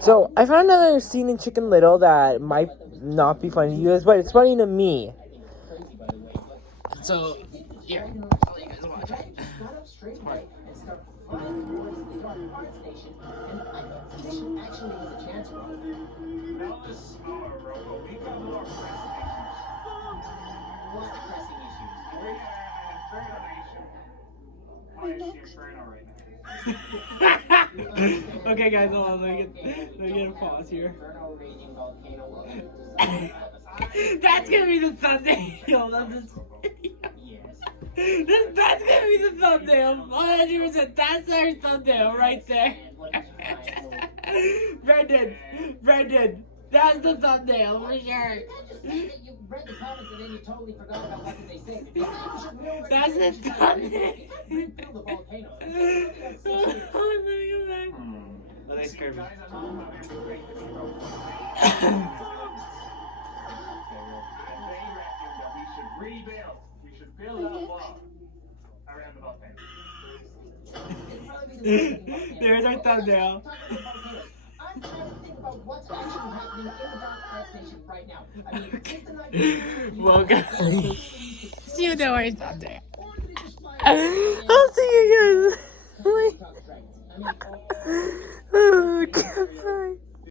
So I found another scene in Chicken Little that might not be funny to you guys, but it's funny to me. So here, I'll let you guys watch it. Okay, guys, hold on. Let me get a pause here. That's gonna be the thumbnail of this video. That's gonna be the thumbnail. 100%. That's our thumbnail right there. Brendan, that's the thumbnail for sure. That's the thumbnail. Let me go back. Oh, they scared me. We should build a wall around the volcano. There's our thumbnail. I'm trying to think about what's actually happening in the Dark Art Station right now. I mean, Well, guys, you know our thumbnail. I'll see you guys. Oh, God, bye.